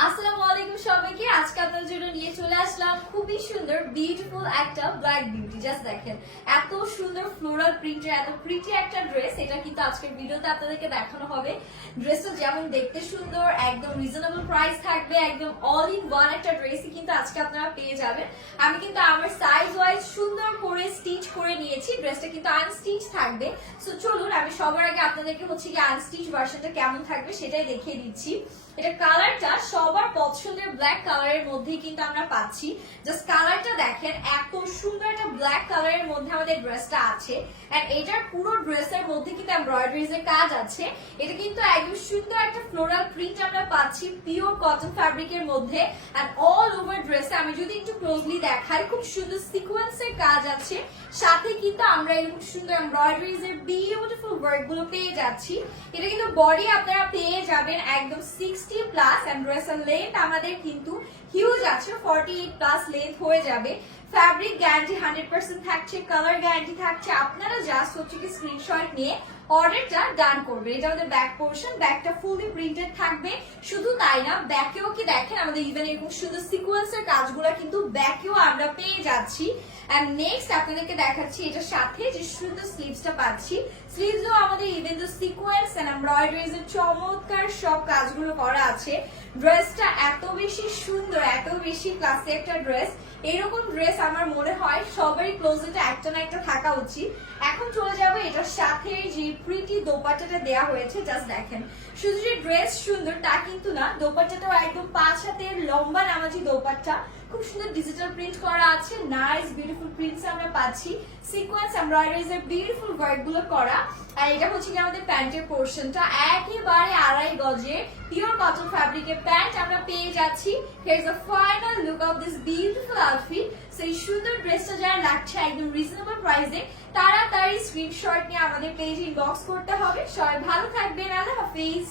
আসসালামু আলাইকুম সবাইকে। আজকে আপনাদের জন্য নিয়ে চলে আসলাম খুবই সুন্দর বিউটিফুল একটা ব্ল্যাক বিউটি। জাস্ট দেখেন এত সুন্দর ফ্লোরাল প্রিন্টের এত প্রিটি একটা ড্রেস, এটা কিন্তু আজকের ভিডিওতে আপনাদেরকে দেখানো হবে। ড্রেসটা যেমন দেখতে সুন্দর, একদম রিজনেবল প্রাইস থাকবে, একদম অল ইন ওয়ান একটা ড্রেসই কিন্তু আজকে আপনারা পেয়ে যাবেন। আমি কিন্তু আমার সাইজ ওয়াইজ সুন্দর করে স্টিচ করে নিয়েছি, ড্রেসটা কিন্তু আনস্টিচ থাকবে। সো চলুন আমি সবার আগে আপনাদেরকে হচ্ছে কি আনস্টিচ ভার্সনটা কেমন থাকবে সেটাই দেখিয়ে দিচ্ছি। এটা কালারটা সবার পছন্দের ব্ল্যাক কালারের মধ্যেই কিন্তু আমরা পাচ্ছি। জাস্ট কালারটা দেখেন, এত সুন্দর একটা ব্ল্যাক কালারের মধ্যে আমাদের ড্রেসটা আছে। এন্ড এটার পুরো ড্রেসের মধ্যে কিন্তু এমব্রয়ডারিজ এর কাজ আছে। এটা কিন্তু একদম সুন্দর একটা ফ্লোরাল প্রিন্ট আমরা পাচ্ছি পিওর কটন ফ্যাব্রিকের মধ্যে। এন্ড অল ওভার ড্রেসে আমি যদি একটু ক্লোজলি দেখাই, খুব সুন্দর সিকোয়েন্সের কাজ আছে, সাথে কিন্তু আমরা এরকম সুন্দর এমব্রয়ডারিজ এর বিউটিফুল ওয়ার্ক গুলো পেয়ে যাচ্ছি। এটা কিন্তু বডি আপনারা পেয়ে যাবেন একদম 60 প্লাস, এন্ড ড্রেসের লেন্থ আমাদের কিন্তু হিউজ আছে, 48 প্লাস লেন্থ হয়ে যাবে। ফ্যাব্রিক গ্যারান্টি 100% থাকছে, কালার গ্যারান্টি থাকছে। আপনারা জাস্ট হচ্ছে কি স্ক্রিনশট নিয়ে অর্ডারটা ডান করবে। এটা আমাদের ব্যাক পোর্শন, ব্যাকটা ফুলি প্রিন্টেড থাকবে। শুধু তাই না, ব্যাকেও কি দেখেন আমাদের ইভেন এরকম সুন্দর সিকোয়েন্সের কাজগুলো কিন্তু ব্যাকেও আমরা পেয়ে যাচ্ছি। এন্ড নেক্সট আপনাদেরকে দেখাচ্ছি এটার সাথে যে সুন্দর স্লিভসটা পাচ্ছি। স্লিভসও আমাদের even the sequence and embroideries এর চমৎকার সব কাজগুলো করা আছে। ড্রেসটা এত বেশি সুন্দর, এত বেশি ক্লাসি একটা ড্রেস। এরকম ড্রেস আমার মনে হয় সবারই ক্লোজেটে একটা না একটা থাকা উচিত। এখন চলে যাবো এটার সাথে যে প্রিটি দোপাট্টাটা দেয়া হয়েছে। জাস্ট দেখেন, শুধু যে ড্রেস সুন্দর তা কিন্তু না, দোপাট্টাটাও একদম 5 হাতের লম্বা নামাজি দোপাট্টা। খুব সুন্দর ডিজিটাল প্রিন্ট করা আছে, নাইস বিউটিফুল প্রিন্টস আমরা পাচ্ছি। সিকোয়েন্স এমব্রয়ডারিজ এর বিউটিফুল ওয়ার্ক গুলো করা। আর এটা হচ্ছে কি আমাদের প্যান্টের পোর্শনটা, একেবারে 2.5 গজে পিওর কটন ফ্যাব্রিকের প্যান্ট আমরা পেয়ে যাচ্ছি। Here is the final look of this beautiful outfit. So এই সুন্দর ড্রেসটা যারা লাগছে একদম রিজনেবল প্রাইসে, তাড়াতাড়ি স্ক্রিনশট নিয়ে আমাদের পেজে ইনবক্স করতে হবে। সবাই ভালো থাকবেন, আল্লাহ হাফিজ।